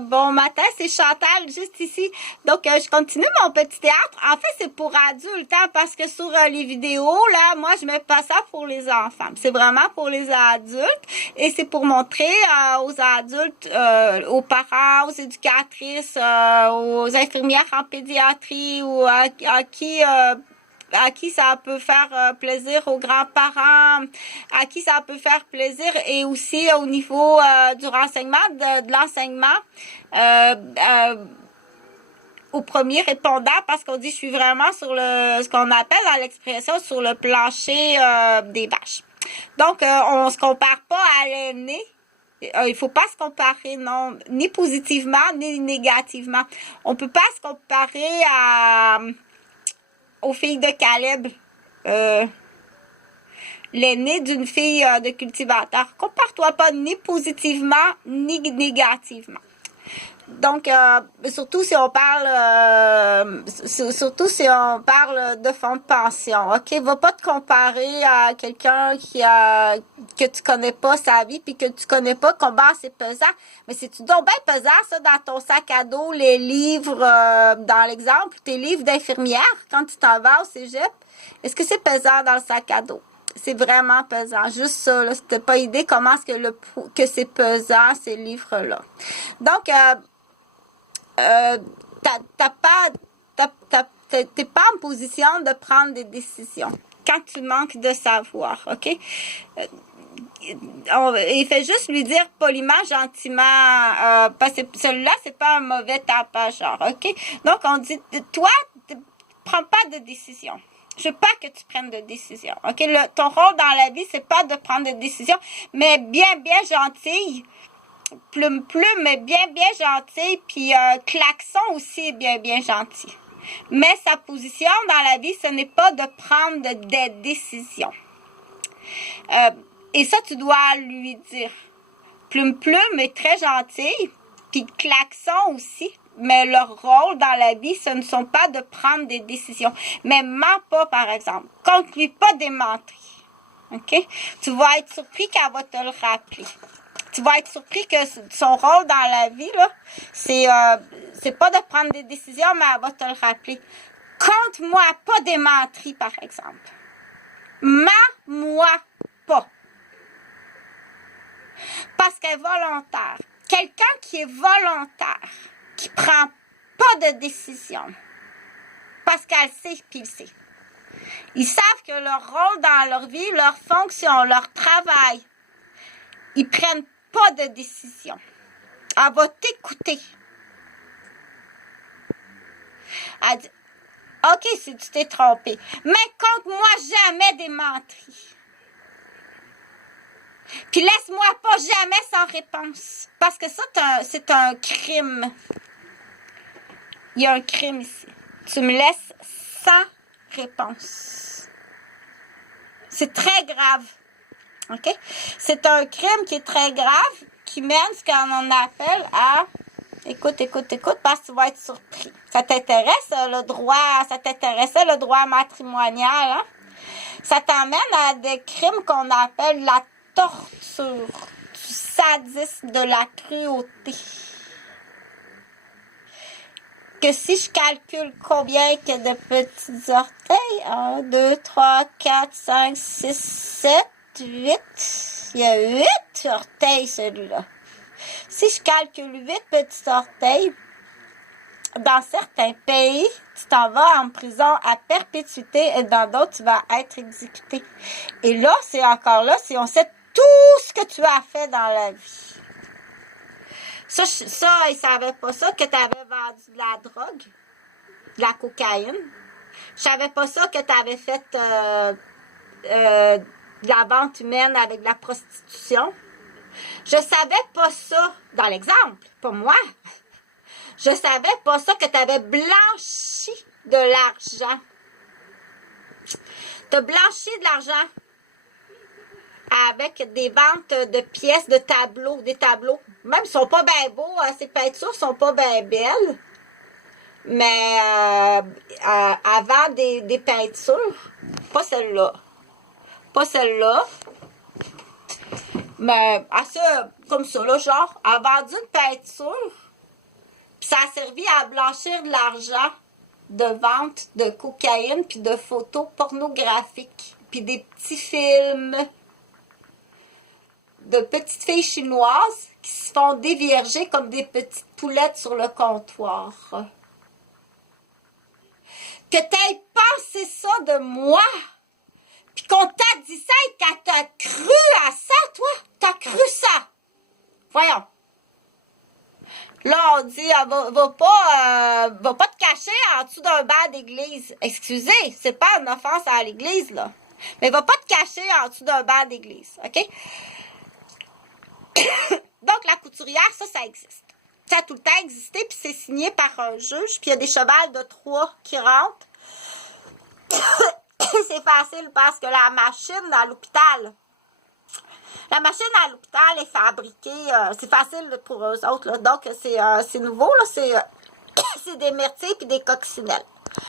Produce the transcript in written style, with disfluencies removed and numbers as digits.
bon matin, c'est Chantal, juste ici. Donc, je continue mon petit théâtre. En fait, c'est pour adultes, hein, parce que sur les vidéos, là, moi, je mets pas ça pour les enfants. C'est vraiment pour les adultes. Et c'est pour montrer aux adultes, aux parents, aux éducatrices, aux infirmières en pédiatrie ou à qui ça peut faire plaisir, aux grands-parents, à qui ça peut faire plaisir, et aussi au niveau du renseignement, de l'enseignement, au premier répondant, parce qu'on dit je suis vraiment sur ce qu'on appelle dans l'expression sur le plancher des vaches. Donc, on se compare pas à l'aîné. Il faut pas se comparer, non, ni positivement, ni négativement. On peut pas se comparer aux filles de Caleb, l'aîné d'une fille de cultivateur. Compare-toi pas ni positivement, ni négativement. Donc, surtout si on parle de fonds de pension, ok? Va pas te comparer à quelqu'un que tu connais pas sa vie, puis que tu connais pas combien c'est pesant. Mais c'est-tu donc bien pesant, ça, dans ton sac à dos, les livres, dans l'exemple, tes livres d'infirmière, quand tu t'en vas au cégep? Est-ce que c'est pesant dans le sac à dos? C'est vraiment pesant. Juste ça, là. C'était pas idée comment est-ce que c'est pesant, ces livres-là. Donc, t'es pas en position de prendre des décisions quand tu manques de savoir, ok? Il fait juste lui dire poliment, gentiment, parce que celui-là, c'est pas un mauvais tapageur, ok? Donc, on dit, toi, prends pas de décision. Je veux pas que tu prennes de décision, ok? Ton rôle dans la vie, c'est pas de prendre de décision, mais bien gentille. Plume, mais bien gentil, puis Klaxon aussi est bien gentil. Mais sa position dans la vie, ce n'est pas de prendre des décisions. Et ça, tu dois lui dire. Plume est très gentil, puis Klaxon aussi. Mais leur rôle dans la vie, ce ne sont pas de prendre des décisions. Mais mens pas, par exemple. Compte-lui pas des menteries. OK? Tu vas être surpris qu'elle va te le rappeler. Tu vas être surpris que son rôle dans la vie, là, c'est pas de prendre des décisions, mais elle va te le rappeler. Compte-moi pas des menteries, par exemple. Mens-moi pas. Parce qu'elle est volontaire. Quelqu'un qui est volontaire, qui prend pas de décision, parce qu'elle sait puis il sait. Ils savent que leur rôle dans leur vie, leur fonction, leur travail, ils prennent pas de décision. Elle va t'écouter. Elle dit, OK, si tu t'es trompé, mais compte-moi jamais des menteries. Puis laisse-moi pas jamais sans réponse. Parce que ça, c'est un crime. Il y a un crime ici. Tu me laisses sans réponse. C'est très grave. OK? C'est un crime qui est très grave, qui mène ce qu'on appelle à... Écoute, parce que tu vas être surpris. Ça t'intéressait le droit matrimonial, hein? Ça t'emmène à des crimes qu'on appelle la torture, du sadisme, de la cruauté. Que si je calcule combien que de petits orteils, 1, 2, 3, 4, 5, 6, 7, 8. Il y a 8 orteils, celui-là. Si je calcule 8 petits orteils, dans certains pays, tu t'en vas en prison à perpétuité et dans d'autres, tu vas être exécuté. Et là, c'est encore là, si on sait tout ce que tu as fait dans la vie. Ça, ils ne savaient pas ça, que tu avais vendu de la drogue, de la cocaïne. Je savais pas ça, que tu avais fait de la vente humaine avec de la prostitution. Je savais pas ça, dans l'exemple, pas moi. Je savais pas ça, que tu avais blanchi de l'argent. Tu as blanchi de l'argent avec des ventes de pièces, de tableaux, des tableaux. Même, ils sont pas bien beaux, ces peintures sont pas bien belles. Mais avant des peintures, pas celle-là. Pas celle-là. Mais, comme ça, là, genre, elle a vendu une peinture ça a servi à blanchir de l'argent de vente de cocaïne puis de photos pornographiques puis des petits films de petites filles chinoises qui se font dévierger comme des petites poulettes sur le comptoir. Que t'aies pensé ça de moi, puis qu'on t'a dit ça et qu'elle t'a cru à ça, toi? T'as cru ça? Voyons. Là, on dit, va pas te cacher en dessous d'un banc d'église. Excusez, c'est pas une offense à l'église, là. Mais va pas te cacher en dessous d'un banc d'église, OK? Donc, la couturière, ça existe. Ça a tout le temps existé, puis c'est signé par un juge, puis il y a des chevals de Troie qui rentrent. C'est facile parce que la machine à l'hôpital, est fabriquée, c'est facile pour eux autres, là. Donc c'est nouveau, là, c'est des myrtilles puis des coccinelles.